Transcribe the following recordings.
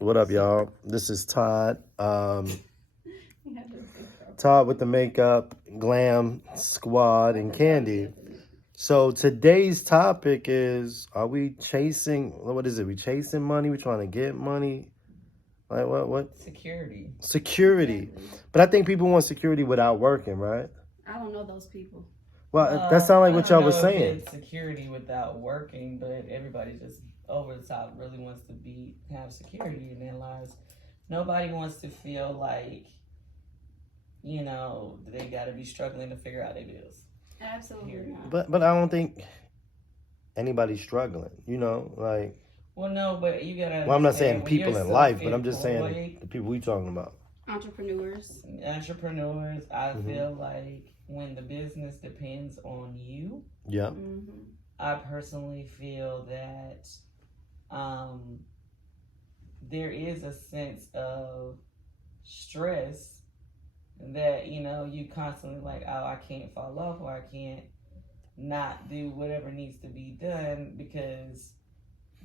What up, y'all? This is Todd. Todd with the makeup, glam squad, and Kandi. So today's topic is: are we chasing? What is it? We chasing money? We trying to get money? Like what? What? Security. Security. But I think people want security without working, right? I don't know those people. Well, that sounds like what y'all was saying. Security without working, but everybody just over the top really wants to have security in their lives. Nobody wants to feel like, they got to be struggling to figure out their bills. Absolutely not. But I don't think anybody's struggling. Well, no, but you gotta. Well, I'm not saying people in life, but I'm just saying the people we talking about. Entrepreneurs, I feel like when the business depends on you. Yeah. I personally feel that there is a sense of stress that, you constantly like, oh, I can't fall off or I can't not do whatever needs to be done because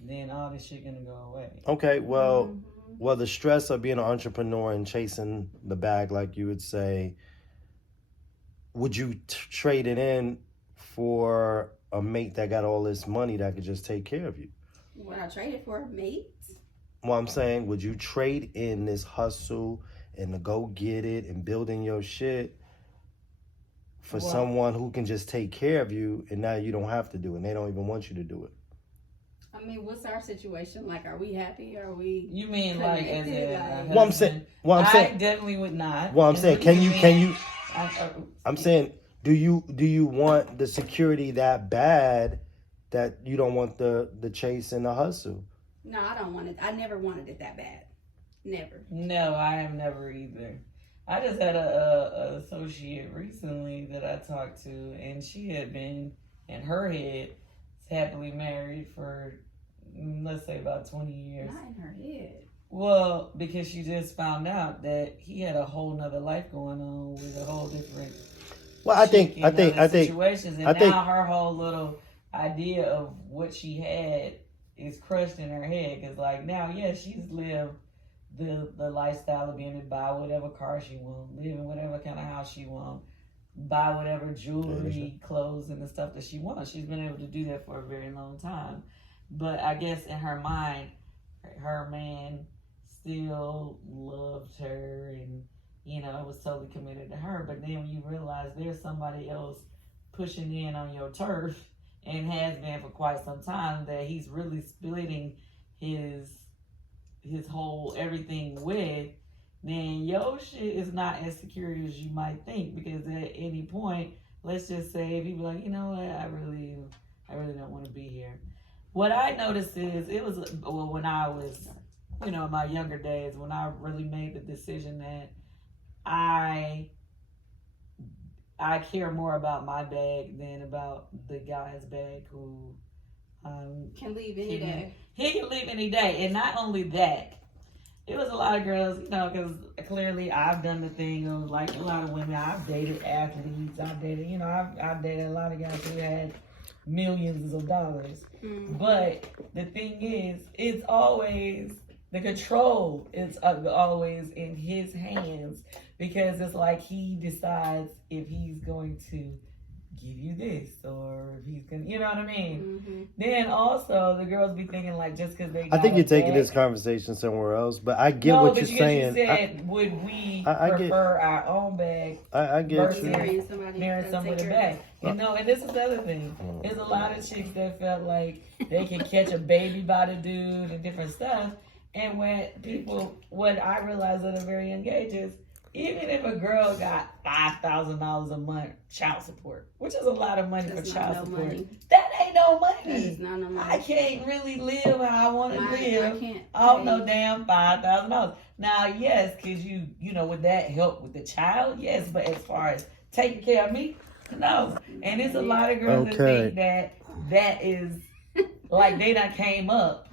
then all this shit gonna go away. Okay, well, the stress of being an entrepreneur and chasing the bag, like you would say, would you trade it in for a mate that got all this money that could just take care of you? Would I trade it for a mate? Well, I'm saying, would you trade in this hustle and to go get it and building your shit for someone who can just take care of you and now you don't have to do it and they don't even want you to do it? I mean, what's our situation? Like, are we happy? Are we? You mean like as a Well, I'm saying. I definitely would not. Well, I'm saying, can you? I'm saying, do you want the security that bad that you don't want the chase and the hustle? No, I don't want it. I never wanted it that bad. Never. No, I have never either. I just had a associate recently that I talked to, and she had been in her head happily married for, let's say, about 20 years. Not in her head. Well, because she just found out that he had a whole nother life going on with a whole different. Well, I think situations, and now her whole little idea of what she had is crushed in her head because, like, now, she's lived the lifestyle of being able to buy whatever car she wants, live in whatever kind of house she wants, buy whatever jewelry, clothes, and the stuff that she wants. She's been able to do that for a very long time. But I guess in her mind, her man still loved her and, was totally committed to her. But then when you realize there's somebody else pushing in on your turf and has been for quite some time that he's really splitting his whole everything with, then your shit is not as secure as you might think, because at any point, let's just say if you be like, you know what, I really don't want to be here. What I noticed is when I was, in my younger days, when I really made the decision that I care more about my bag than about the guy's bag who can leave any day. He can leave any day. And not only that, it was a lot of girls, because clearly I've done the thing of, like a lot of women, I've dated athletes, I've dated a lot of guys who had millions of dollars. But the thing is, it's always, the control is always in his hands, because it's like he decides if he's going to give you this or if he's gonna, you know what I mean? Then also the girls be thinking like, just because they got I think you're taking this conversation somewhere else, but I get what you're saying. You said, would we prefer our own bag I get versus you. Marrying somebody with a bag? And this is the other thing. There's a lot of chicks that felt like they can catch a baby by the dude and different stuff. And what I realized at a very young age is, even if a girl got $5,000 a month child support, which is a lot of money for child support, that ain't no money. That is not no money. I can't really live how I want to live. I can't. Off no damn $5,000. Now, yes, because you would that help with the child? Yes, but as far as taking care of me, no. And it's a lot of girls that think that is like they done came up.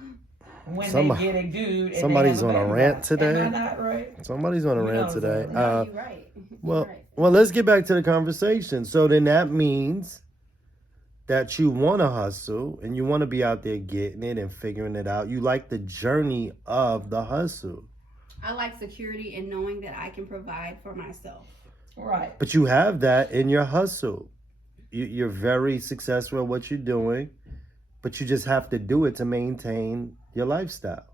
When they get a dude. Somebody's on a rant today. Am I not right? Somebody's on a rant today. No, you're right. Well, let's get back to the conversation. So then that means that you want to hustle and you want to be out there getting it and figuring it out. You like the journey of the hustle. I like security and knowing that I can provide for myself. Right. But you have that in your hustle. You're very successful at what you're doing, but you just have to do it to maintain your lifestyle.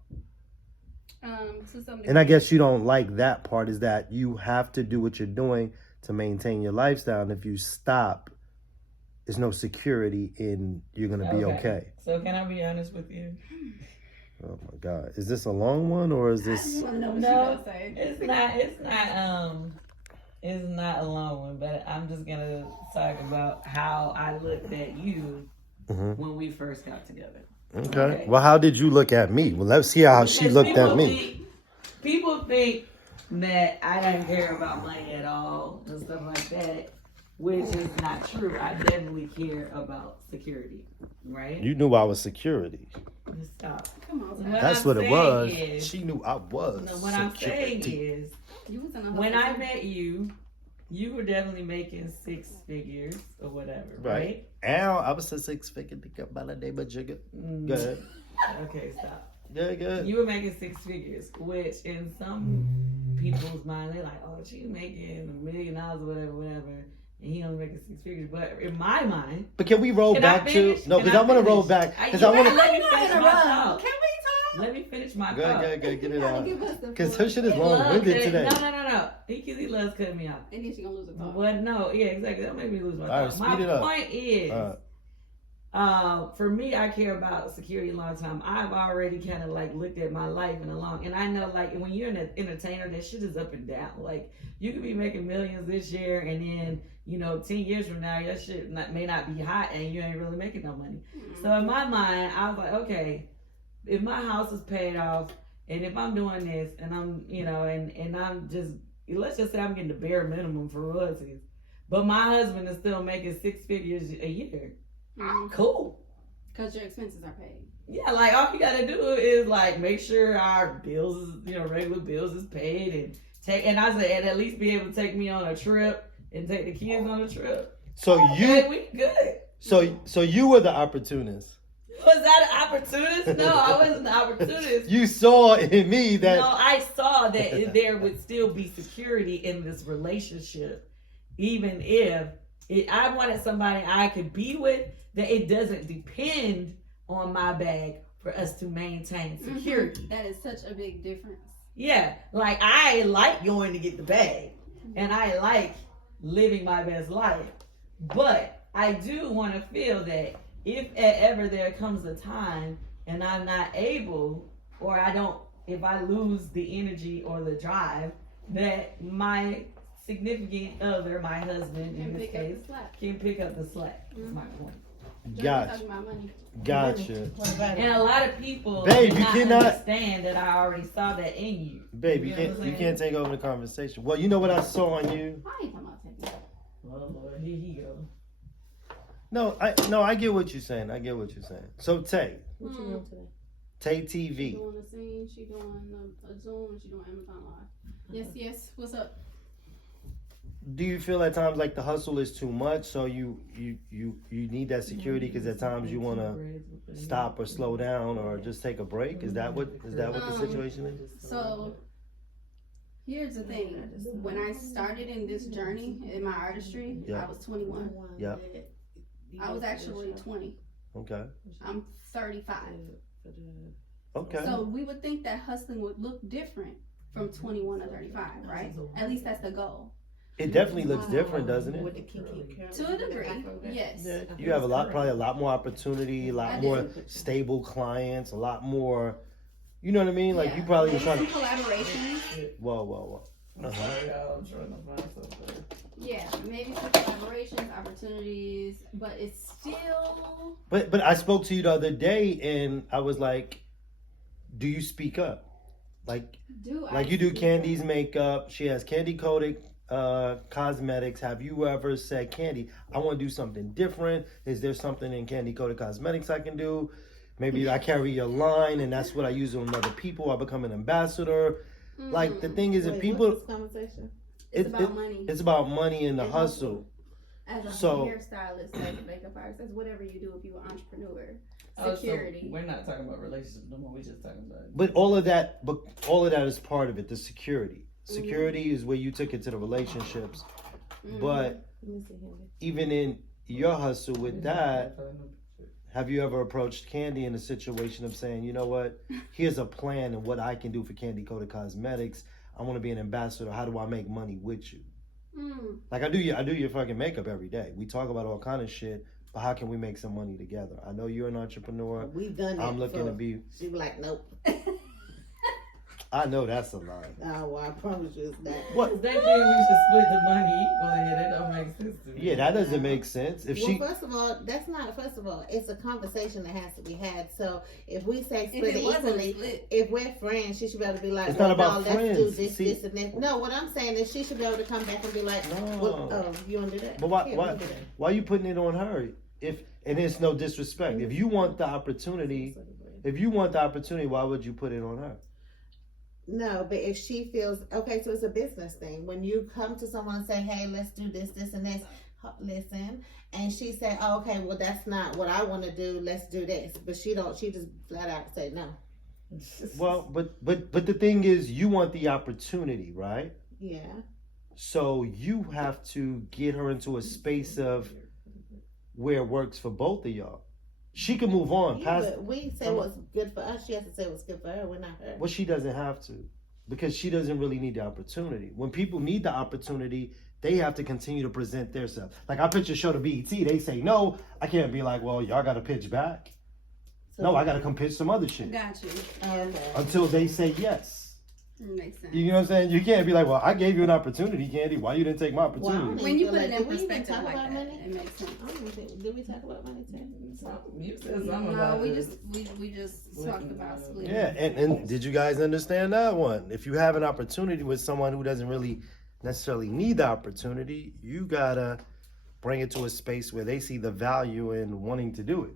And I guess you don't like that part, is that you have to do what you're doing to maintain your lifestyle. And if you stop, there's no security in you're going to be okay. So can I be honest with you? Oh my God. Is this a long one or is this? No, it's not a long one, but I'm just going to talk about how I looked at you when we first got together. Okay. Well, how did you look at me? Well, let's see how she looked at me. People think that I don't care about money at all and stuff like that, which is not true. I definitely care about security, right? You knew I was security. Stop. Come on. That's what it was. She knew I was. No, what I'm saying is, when I met you, you were definitely making 6 figures or whatever, right? Ow, I was a 6-figure nigga by the name of Jigga. Go ahead. Okay, stop. Yeah, good. You were making 6 figures, which in some people's mind, they're like, oh, she's making $1 million or whatever, and he only making 6 figures. But in my mind, but can we roll back to? No, because I want to roll back. Because I want to. Let me finish my thought. Can we talk? Let me finish my thought. Good, get it out. Because Because her shit is long-winded today. No. He loves cutting me off. And then she gonna lose a thought. But no, yeah, exactly. That made me lose my All right, thought. speed it up. My point is, for me, I care about security a long time. I've already kind of like looked at my life and I know like when you're an entertainer, that shit is up and down. Like you could be making millions this year, and then 10 years from now, your shit may not be hot, and you ain't really making no money. Mm-hmm. So in my mind, I was like, okay, if my house is paid off, and if I'm doing this, and I'm and I'm just, let's just say I'm getting the bare minimum for royalties, but my husband is still making 6 figures a year. I'm cool. Because your expenses are paid. Yeah, like all you gotta do is like make sure our bills is, regular bills is paid, and I said, and at least be able to take me on a trip and take the kids on a trip. So we good. So you were the opportunist. Was that an opportunist? No, I wasn't the opportunist. You saw in me that. No, I saw that there would still be security in this relationship, even if I wanted somebody I could be with, that it doesn't depend on my bag for us to maintain security. That is such a big difference. Yeah, like I like going to get the bag, and I like living my best life, but I do want to feel that if ever there comes a time and I'm not able, or if I lose the energy or the drive, that my significant other, my husband in this case, can pick up the slack. That's my point. Gotcha. And a lot of people Babe, do you not cannot understand that I already saw that in you. Babe, you can't take over the conversation. Well, you know what I saw on you? Why are you talking about taking? Oh Lord, here he go. No, I get what you're saying. So Tay. What you doing today? Tay TV. She doing a scene, she doing a Zoom, she doing Amazon Live. Yes. What's up? Do you feel at times like the hustle is too much, so you need that security because at times you want to stop or slow down or just take a break? Is that what the situation is? So here's the thing. When I started in this journey in my artistry, I was 21. Yeah. I was actually 20. Okay. I'm 35. Okay. So we would think that hustling would look different from 21 to 35, right? At least that's the goal. It definitely looks different, doesn't it? To a degree, yes. Yeah. You have probably a lot more opportunity, a lot more stable clients, a lot more. You know what I mean? Like you probably were trying to collaborations. Whoa. I'm sorry, y'all. I'm trying to find something. Yeah, maybe some collaborations, opportunities, but it's still. But I spoke to you the other day, and I was like, "Do you speak up? Like you do Kandi's makeup. She has Kandi Kodak Cosmetics. Have you ever said, Kandi, I want to do something different? Is there something in Kandi Kodak Cosmetics I can do? Maybe I carry your line, and that's what I use on other people. I become an ambassador." Like the thing is, if people, it's about money. It's about money and the hustle. As a So- hairstylist, as a makeup artist, as whatever you do if you're an entrepreneur. Oh, so Security. we're not talking about relationships no more. We're just talking about. But all of that is part of it. The security. Security is where you took it to the relationships. But even in your hustle with that, have you ever approached Kandi in a situation of saying, you know what, here's a plan and what I can do for Kandi Coated Cosmetics. I want to be an ambassador. How do I make money with you? Like I do your fucking makeup every day. We talk about all kind of shit, but how can we make some money together? I know you're an entrepreneur. We've done that. I'm looking to be. She was like, nope. I know that's a lie. Oh, well, I promise you it's not. What? They think we should split the money equally. That don't make sense to me. Yeah, that doesn't make sense. If she, First of all, it's a conversation that has to be had. So if we say If split it it wasn't equally, split. if we're friends, she should be able to be like, It's well, not about no, let's do friends. this, See- this, and that. No, what I'm saying is she should be able to come back and be like, No. well, oh, you want to do that? but why, Here, why, we'll do that. why are you putting it on her? And it's no disrespect. If you want the opportunity, why would you put it on her? No, but if she feels okay, so it's a business thing. When you come to someone and say, "Hey, let's do this, this, and this," listen, and she say, oh, "Okay, well, that's not what I want to do. Let's do this," but she don't. She just flat out say no. Well, but the thing is, you want the opportunity, right? Yeah. So you have to get her into a space of where it works for both of y'all. She can move on Yeah, past. but we say what's good for us. She has to say what's good for her. We're not her. Well, she doesn't have to, because she doesn't really need the opportunity. When people need the opportunity, they have to continue to present their self. Like I pitch a show to BET, they say no. I can't be like, well, y'all got to pitch back. So No, I got to come pitch some other shit Got you. Okay. until they say yes. Makes sense. You know what I'm saying? You can't be like, well, I gave you an opportunity, Kandi. Why you didn't take my Well, I opportunity? don't When you feel put it in did we even perspective talk like about that, money? it makes sense. I don't think. Did we talk about money too? You said something No, about we it. just talked about splitting. Yeah, and did you guys understand that one? If you have an opportunity with someone who doesn't really necessarily need the opportunity, you gotta bring it to a space where they see the value in wanting to do it.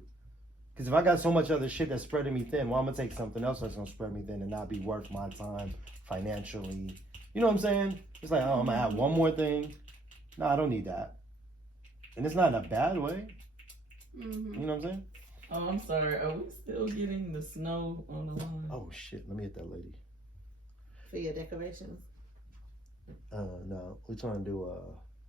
Because if I got so much other shit that's spreading me thin, well, I'm gonna take something else that's gonna spread me thin and not be worth my time financially. You know what I'm saying? It's like, oh, I'm gonna add one more thing. No, I don't need that. And it's not in a bad way. Mm-hmm. You know what I'm saying? Oh, I'm sorry. Are we still getting the snow on the line? Oh shit, let me hit that lady. For your decorations. No, we're trying to do a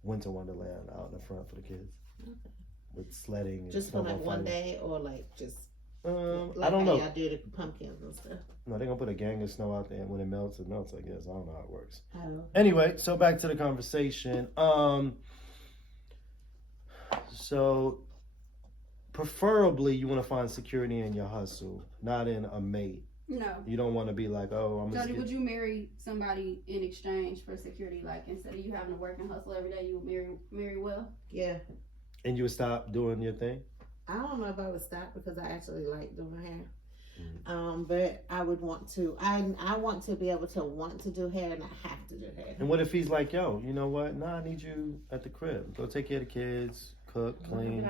winter wonderland out in the front for the kids. Okay. With sledding and Just for like snowball one fighting. day, or like just I like don't how know. y'all do the pumpkins and stuff. No, they're gonna put a gang of snow out there, and when it melts, I guess. I don't know how it works. Oh. Anyway, so back to the conversation. So preferably you want to find security in your hustle, not in a mate. No. You don't want to be like, oh, I'm Jody, just would you marry somebody in exchange for security? Like instead of you having to work and hustle every day, you would marry well? Yeah. and you would stop doing your thing. I don't know if I would stop because I actually like doing hair. But I would want to. I want to be able to want to do hair and not have to do hair. And what if he's like, yo, you know what? Nah, I need you at the crib. Go take care of the kids, cook, clean.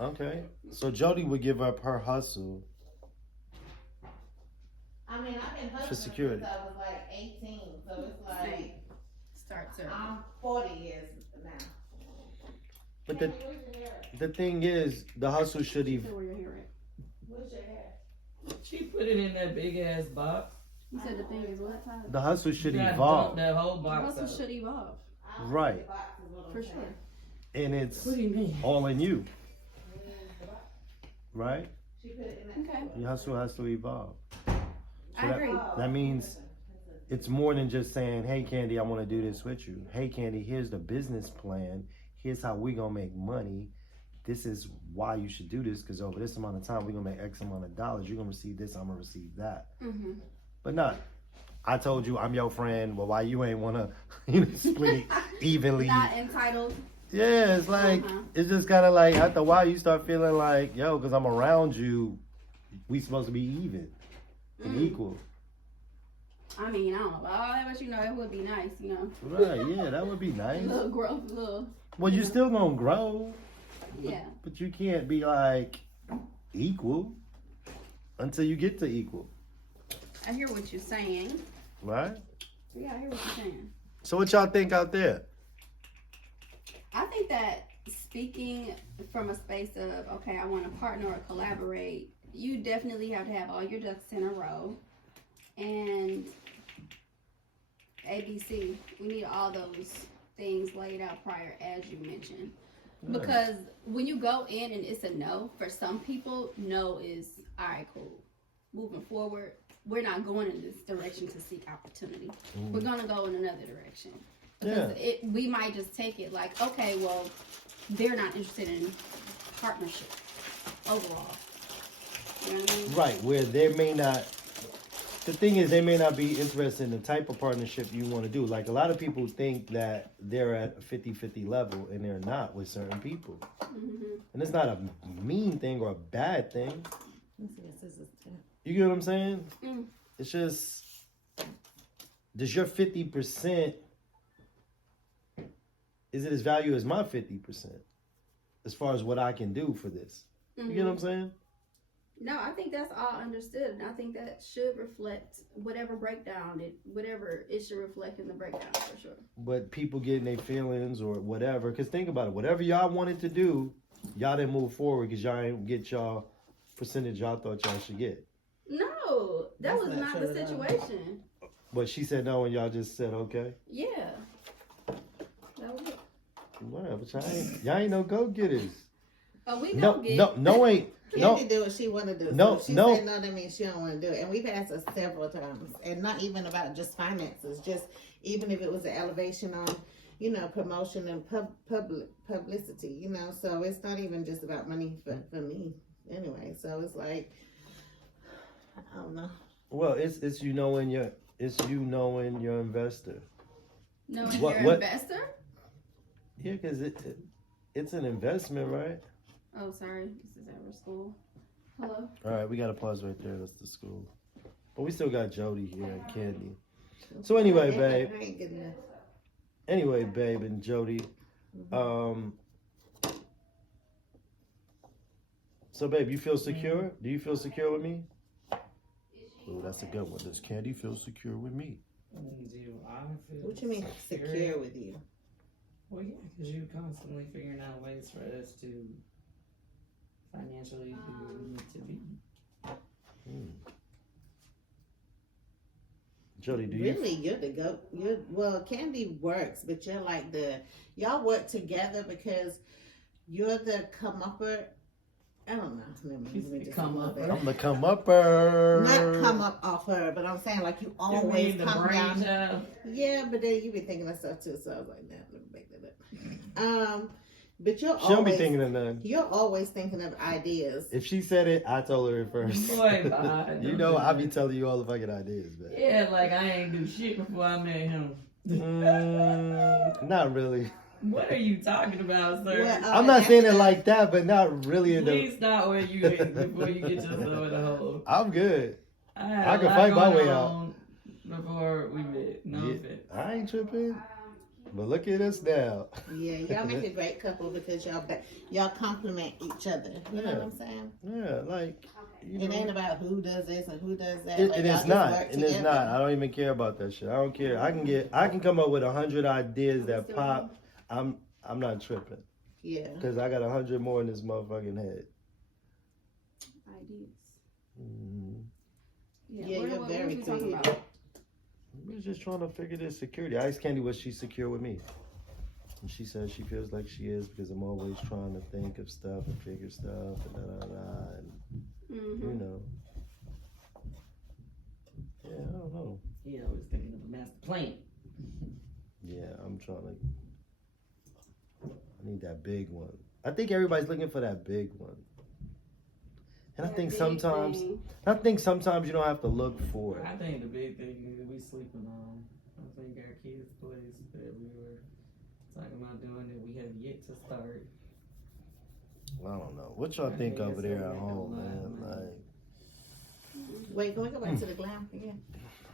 Okay. So Jody would give up her hustle. I mean, I've been hustling For security. since I was like 18, so it's like Start serving. I'm 40 years now. But the thing is, the hustle should You evolve. said where your hair at? Where's your hair? She put it in that big ass box. You said the thing is what, Todd? The hustle should You gotta evolve, dump that whole box Hustle out. should evolve. right? For sure. And it's What do you mean? all in you, right? She put it in that. Okay. Your hustle has to evolve. I that- agree. That means it's more than just saying, hey, Kandi, I want to do this with you. Hey, Kandi, here's the business plan. Here's how we going to make money. This is why you should do this, because over this amount of time, we're going to make X amount of dollars. You're going to receive this, I'm going to receive that. Mm-hmm. But not, I told you I'm your friend. Well, why you ain't want to split it evenly? Not entitled. Yeah, it's like, Uh-huh. it's just kind of like, after a while, you start feeling like, yo, because I'm around you, we supposed to be even and equal. I mean, I don't know. All that, but you know, it would be nice, you know. Right, yeah, that would be nice. Little growth, little. Well, you still gonna grow, Yeah. but you can't be like equal until you get to equal, I hear what you're saying. right? Yeah, I hear what you're saying. So what y'all think out there? I think that speaking from a space of, okay, I want to partner or collaborate, you definitely have to have all your ducks in a row. And ABC, we need all those things laid out prior, as you mentioned. Because when you go in and it's a no, for some people, no is, all right, cool. Moving forward, we're not going in this direction to seek opportunity. We're going to go in another direction. Because we might just take it like, okay, well, they're not interested in partnership overall. You know what I mean? Right, where they may not, the thing is, they may not be interested in the type of partnership you want to do. Like, a lot of people think that they're at a 50-50 level, and they're not with certain people. And it's not a mean thing or a bad thing. You get what I'm saying? It's just, does your 50%, is it as value as my 50%? As far as what I can do for this. You get what I'm saying? No, I think that's all understood, and I think that should reflect whatever breakdown whatever it should reflect in the breakdown for sure. But people getting their feelings or whatever, because think about it, whatever y'all wanted to do, y'all didn't move forward because y'all didn't get y'all percentage y'all thought y'all should get. No, that was not the situation. But she said no, and y'all just said okay. Yeah, that was it. Whatever, y'all ain't no go getters. Oh, we don't get no ain't. Kandi do what she want to do. No, so she no. said no, that means she don't want to do it. And we've asked her several times. And not even about just finances. Just even if it was an elevation on, you know, promotion and publicity, you know. So it's not even just about money for me anyway. So it's like, I don't know. Well, it's you knowing your investor. knowing What- your what- investor. Yeah, because it's an investment, right? Oh, sorry, this is our school. Hello. All right, we got a pause right there. That's the school. But we still got Jody here and Kandi. So anyway, babe. I ain't good enough. Anyway, babe and Jody. So, babe, you feel secure? Do you feel secure with me? Oh, that's a good one. Does Kandi feel secure with me? Do I feel What you mean secure with you? Well, yeah, because you're constantly figuring out ways for us to financially do what we need to be. Jody, do you? Really, you're the goat. Well, Kandi works, but you're like y'all work together because you're the come-upper. I don't know. Let me just Come up. I'm the come upper. Not come up off her, but I'm saying like you always the come brain down. job. Yeah, but then you be thinking of stuff too, so I was like, nah, let me make that up. But you're She don't be always thinking of nothing. you're always thinking of ideas. If she said it, I told her it first. Boy, bye. You know, I be telling you all the fucking ideas, man. Yeah, like I ain't do shit before I met him. Not really. What are you talking about, sir? Well, I'm not saying it like that, but not really in the. Please stop where you is before you get yourself in a hole. I'm good. I can fight my way out. Before we met. No offense. I ain't tripping. But look at us now. Yeah, y'all make a great couple because y'all complement each other. You know what I'm saying? Yeah, like It ain't about who does this and who does that. It Like, is y'all just not. work It is together. not. I don't even care about that shit. I don't care. I can come up with 100 ideas that pop. I'm not tripping Yeah. because I got 100 more in this motherfucking head. Ideas. Yeah, what you're was very we talking creative. about? We're just trying to figure this security. I asked Kandi was she secure with me, and she says she feels like she is because I'm always trying to think of stuff and figure stuff and you know. Yeah, I don't know. Yeah, I was thinking of a master plan. Yeah, I'm trying to. I need that big one. I think everybody's looking for that big one. And I think sometimes you don't have to look for it. I think the big thing is we sleeping on. I think our kids' place that we were talking about doing that we have yet to start. I don't know. What y'all think over there at home, man? Like, Wait, can we go back to the glam again?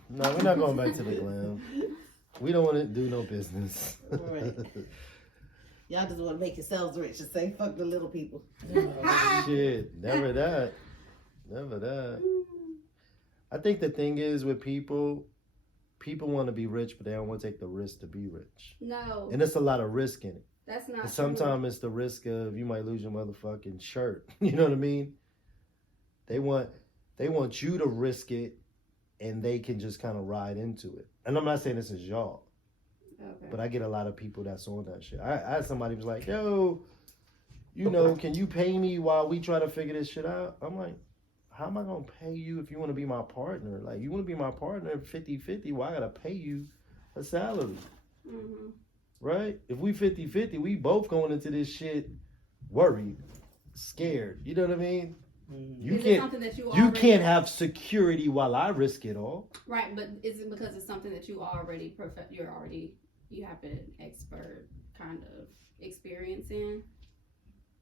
no, we're not going back to the glam. We don't want to do no business. Right. Y'all just want to make yourselves rich and say fuck the little people. Shit, never that. Never that. I think the thing is with people want to be rich, but they don't want to take the risk to be rich. No. And there's a lot of risk in it. That's not. And sometimes it's the risk of you might lose your motherfucking shirt. You know what I mean? They want you to risk it, and they can just kind of ride into it. And I'm not saying this is y'all, but I get a lot of people that's on that shit. I had somebody was like, "Yo, you know, can you pay me while we try to figure this shit out?" I'm like, how am I gonna pay you if you want to be my partner? Like, you want to be my partner 50-50, well, I gotta pay you a salary. Mm-hmm. Right? If we 50-50, we both going into this shit worried, scared. You know what I mean? You is can't. It something that you can't have security while I risk it all. Right, but is it because it's something that you have an expert kind of experience in?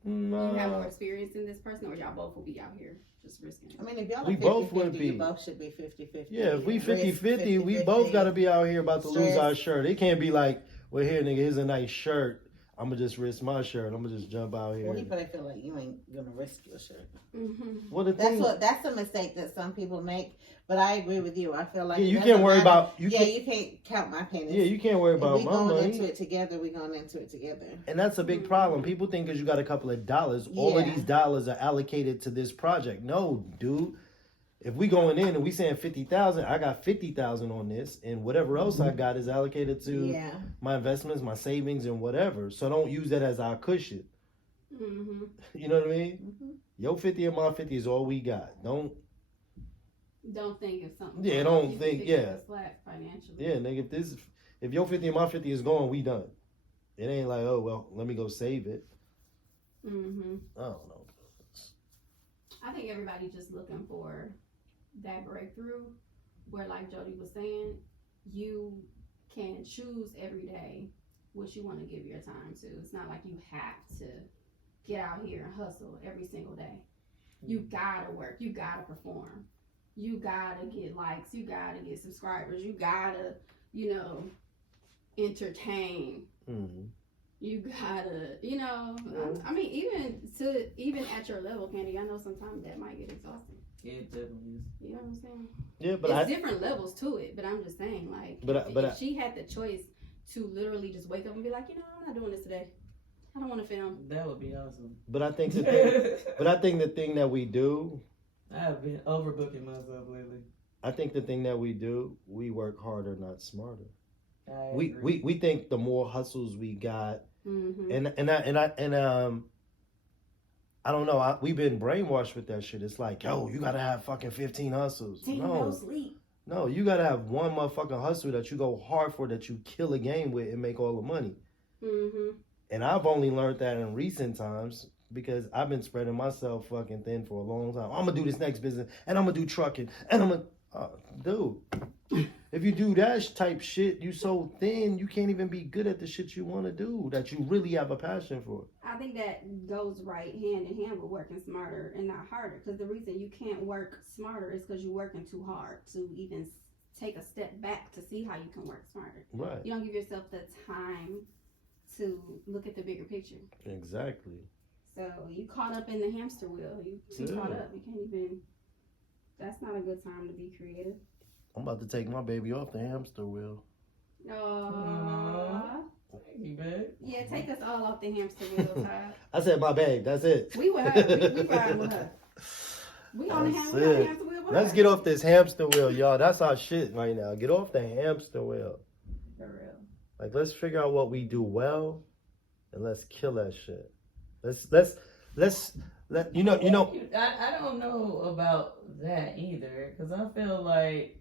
No. You have more experience in this person, or y'all both will be out here just risking it? I mean, if y'all We are both 50-50, would be. you both should be 50-50. Yeah, if we Risk 50-50, we 50-50. both got to be out here about to lose Stress. our shirt. It can't be like, well, here, nigga, here's a nice shirt. I'm going to just risk my shirt. I'm going to just jump out here. Well, he probably feel like you ain't gonna risk your shirt. Mm-hmm. Well, the thing, That's a mistake that some people make. But I agree with you. I feel like yeah, it you doesn't can't worry matter. about. You can't count my pennies. Yeah, you can't worry If about we my going money. into it together, we going into it together. And that's a big problem. People think because you got a couple of dollars, all of Yeah. these dollars are allocated to this project. No, dude. If we going in and we saying 50,000, I got 50,000 on this, and whatever else I got is allocated to Yeah. my investments, my savings, and whatever. So don't use that as our cushion. Mm-hmm. You know what I mean? Mm-hmm. Your 50 and my 50 is all we got. Don't think if something. Yeah, goes don't wrong, you think- can pick yeah. up a slack financially. Yeah, nigga. If your 50 and my 50 is gone, we done. It ain't like, oh well, let me go save it. Mm-hmm. I don't know. I think everybody's just looking for that breakthrough where, like Jody was saying, you can choose every day what you want to give your time to. It's not like you have to get out here and hustle every single day. You gotta work. You gotta perform. You gotta get likes. You gotta get subscribers. You gotta, entertain. Mm-hmm. You gotta, I mean, even at your level, Kandi, I know sometimes that might get exhausting. It definitely is. You know what I'm saying? Yeah, but It's different levels to it, but I'm just saying, like, if she had the choice to literally just wake up and be like, I'm not doing this today. I don't want to film. That would be awesome. But I think the thing that we do, I have been overbooking myself lately. I think the thing that we do, we work harder, not smarter. I We agree. we think the more hustles we got, Mm-hmm. I don't know. We've been brainwashed with that shit. It's like, yo, you gotta have fucking 15 hustles. No sleep. No, you gotta have one motherfucking hustle that you go hard for, that you kill a game with and make all the money. Mm-hmm. And I've only learned that in recent times because I've been spreading myself fucking thin for a long time. I'm gonna do this next business, and I'm gonna do trucking, and I'm gonna, dude. If you do that type shit, you so thin, you can't even be good at the shit you want to do that you really have a passion for. I think that goes right hand in hand with working smarter and not harder. Because the reason you can't work smarter is because you're working too hard to even take a step back to see how you can work smarter. Right. You don't give yourself the time to look at the bigger picture. Exactly. So you caught up in the hamster wheel. You too caught up. You can't even. That's not a good time to be creative. I'm about to take my baby off the hamster wheel. Aww. You babe? Yeah, take us all off the hamster wheel, Todd. I said my bag. That's it. We with her. We riding with her. We on the That's hamster it. wheel with Let's her. get off this hamster wheel, y'all. That's our shit right now. Get off the hamster wheel. For real. Like, let's figure out what we do well, and let's kill that shit. You know. I don't know about that either, because I feel like,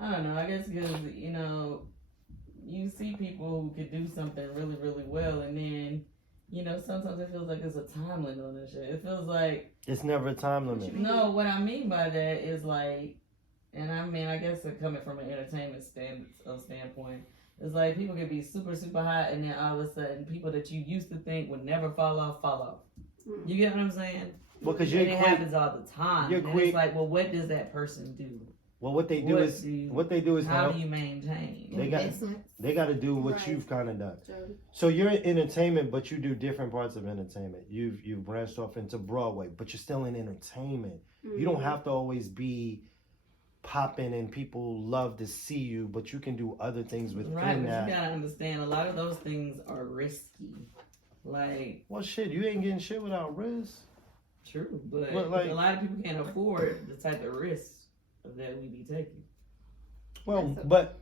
I don't know, I guess because, you see people who could do something really, really well, and then, sometimes it feels like there's a time limit on this shit. It feels like... It's never a time limit. No, what I mean by that is like, and I mean, I guess coming from an entertainment standpoint, it's like people can be super, super hot, and then all of a sudden, people that you used to think would never fall off. You get what I'm saying? Well, because And it happens all the time. You're And quick. it's like, well, what does that person do? Well, what they do is how do you maintain? they got to do what Right. you've kind of done. Jody. So you're in entertainment, but you do different parts of entertainment. You've branched off into Broadway, but you're still in entertainment. You don't have to always be popping and people love to see you, but you can do other things within Right, but that. you gotta understand, a lot of those things are risky. Like, Well, shit, you ain't getting shit without risk. true, but like, a lot of people can't afford the type of risks that we be taking. Well, but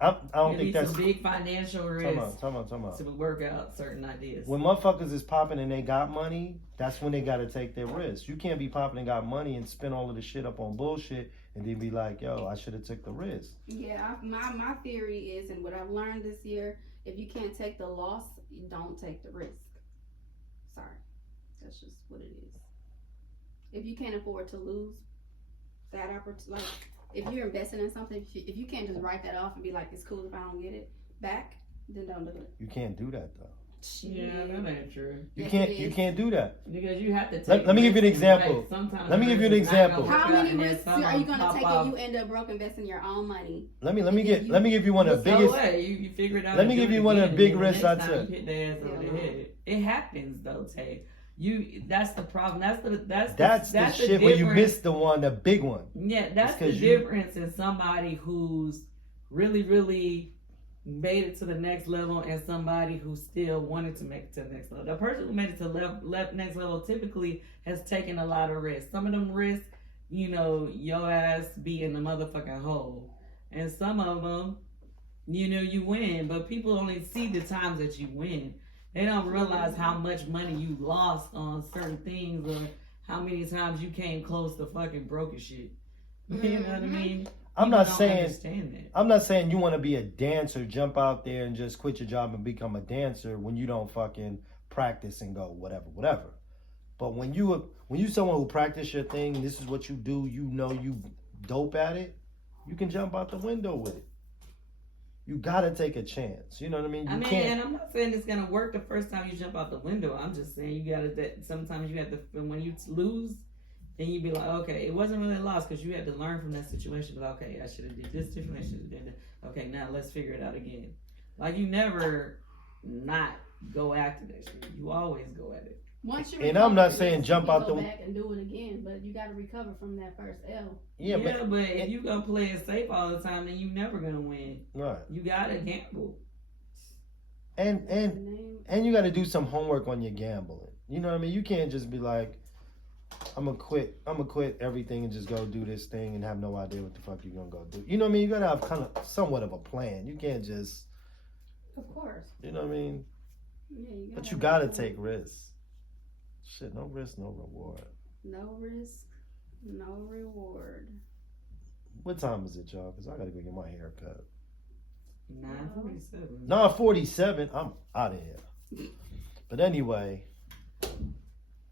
I don't think that's some big financial risk Time out. to work out certain ideas. When motherfuckers is popping and they got money, that's when they got to take their risks. You can't be popping and got money and spend all of the shit up on bullshit and then be like, yo, I should have took the risk. Yeah, my theory is, and what I've learned this year, if you can't take the loss, you don't take the risk. Sorry, that's just what it is. If you can't afford to lose that opportunity, like if you're investing in something, if you can't just write that off and be like, it's cool if I don't get it back, then don't do it. You can't do that though. Yeah, that ain't true. You can't do that. Because you have to take Let me give you an example. Like, let me give you an example. How many risks are you gonna take if you end up broke investing your own money? Let me give you one of the biggest. You figure it out. Let me give you one of the big risks I took. Hit the ass over the head. It happens though, Tay. That's the problem. That's the shit where you miss the big one. Yeah, that's the difference in somebody who's really, really made it to the next level and somebody who still wanted to make it to the next level. The person who made it to the next level typically has taken a lot of risks. Some of them risks, your ass be in the motherfucking hole. And some of them, you win. But people only see the times that you win. They don't realize how much money you lost on certain things or how many times you came close to fucking broke as shit. You know what I mean? I'm not saying you want to be a dancer, jump out there and just quit your job and become a dancer when you don't fucking practice and go whatever. But when you someone who practice your thing, this is what you do, you dope at it, you can jump out the window with it. You gotta take a chance. You know what I mean? And I'm not saying it's gonna work the first time you jump out the window. I'm just saying sometimes you have to, when you lose, then you be like, okay, it wasn't really a loss because you had to learn from that situation. Like, okay, I should have did this different. I should have did that. Okay, now let's figure it out again. Like you never not go after that shit. You always go at it. Once you and I'm not saying jump out the go back and do it again, but you got to recover from that first L. Yeah, but if you gonna play it safe all the time, then you never gonna win. Right. You gotta gamble. And you got to do some homework on your gambling. You know what I mean? You can't just be like, I'm gonna quit everything and just go do this thing and have no idea what the fuck you're gonna go do. You know what I mean? You gotta have kind of somewhat of a plan. You can't just. Of course. You know what I mean? Yeah, but you gotta take risks. Shit, no risk, no reward. No risk, no reward. What time is it, y'all? Because I gotta go get my hair cut. 9:47. 9:47. I'm out of here. But anyway,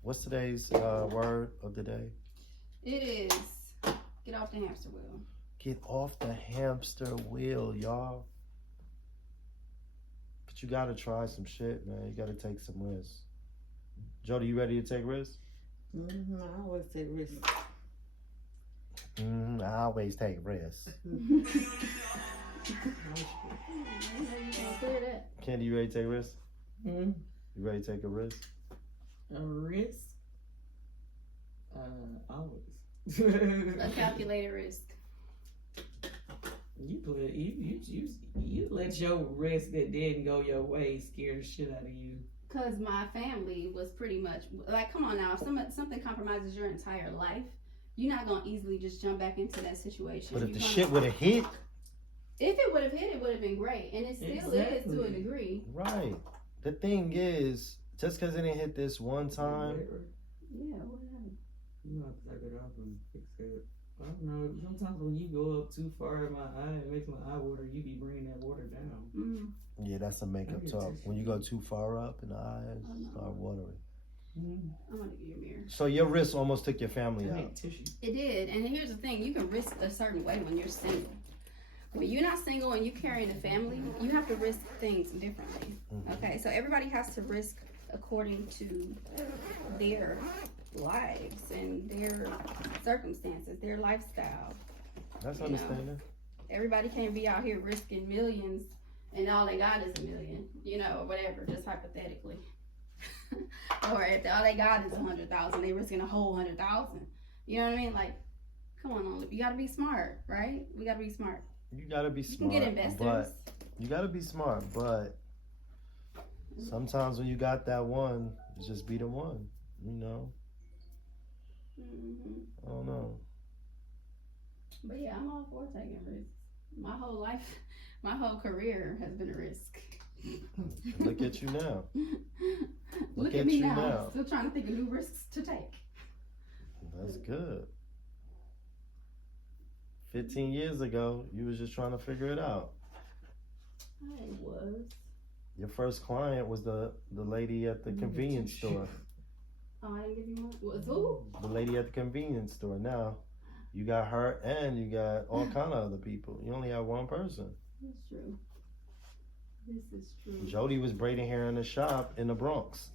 what's today's word of the day? It is get off the hamster wheel. Get off the hamster wheel, y'all. But you gotta try some shit, man. You gotta take some risks. Jody, you ready to take risks? Mm-hmm. I always take risks. I always take risks. Kandi, you ready to take risks? Mm-hmm. You ready to take a risk? A risk? Always. A calculated risk. You let your risk that didn't go your way scare the shit out of you. Because my family was pretty much like, come on now, if something compromises your entire life, you're not gonna easily just jump back into that situation. But if the shit would have hit, if it would have hit, it would have been great, and it still is to a degree. Right. The thing is, just because it didn't hit this one time. Yeah, what happened? You have to take it off and fix it. I don't know. Sometimes when you go up too far in my eye, it makes my eye water. You be bringing that water down. Mm-hmm. Yeah, that's a makeup talk. When you go too far up in the eyes, start watering. Mm-hmm. I'm gonna give you a mirror. So your risk almost took your family out. It did, and here's the thing: you can risk a certain way when you're single. When you're not single and you're carrying a family, you have to risk things differently. Mm-hmm. Okay, so everybody has to risk according to their lives and their circumstances, their lifestyle. That's understanding. Everybody can't be out here risking millions and all they got is $1 million, or whatever, just hypothetically. Or if all they got is 100,000, they risking a whole 100,000. You know what I mean? Like, Come on, you gotta be smart, right? We gotta be smart. You gotta be You can smart. get investors. But you gotta be smart, but sometimes when you got that one, just be the one, you know? I don't know. But yeah, I'm all for taking risks. My whole life, my whole career has been a risk. Look at you now. Look at me now. Still trying to think of new risks to take. That's good. 15 years ago, you was just trying to figure it out. I was. Your first client was the lady at the convenience store. Oh, I didn't give you one. Was who? The lady at the convenience store. Now, you got her and you got all kind of other people. You only have one person. That's true. This is true. Jody was braiding hair in the shop in the Bronx.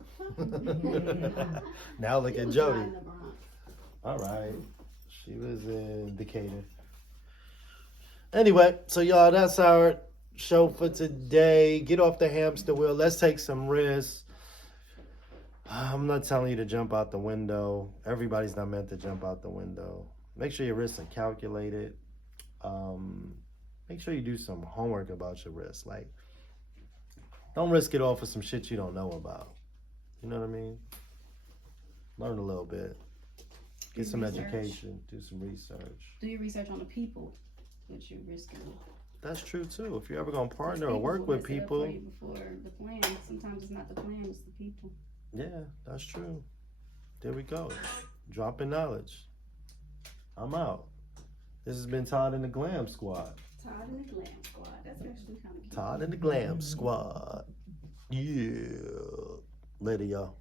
Now look at Jody. In the Bronx. All right. She was in Decatur. Anyway, so y'all, that's our show for today. Get off the hamster wheel. Let's take some risks. I'm not telling you to jump out the window. Everybody's not meant to jump out the window. Make sure your risks are calculated. Make sure you do some homework about your risks. Like, don't risk it all for some shit you don't know about. You know what I mean? Learn a little bit. Get some education. Do some research. Do your research on the people that you're risking. That's true too. If you're ever gonna partner or work with people, before the plan. Sometimes it's not the plan; it's the people. yeah, that's true. There we go. Dropping knowledge. I'm out. This has been Todd and the Glam Squad. Todd and the Glam Squad. That's actually kind of cute. Todd and the Glam Squad. Yeah. Later, y'all.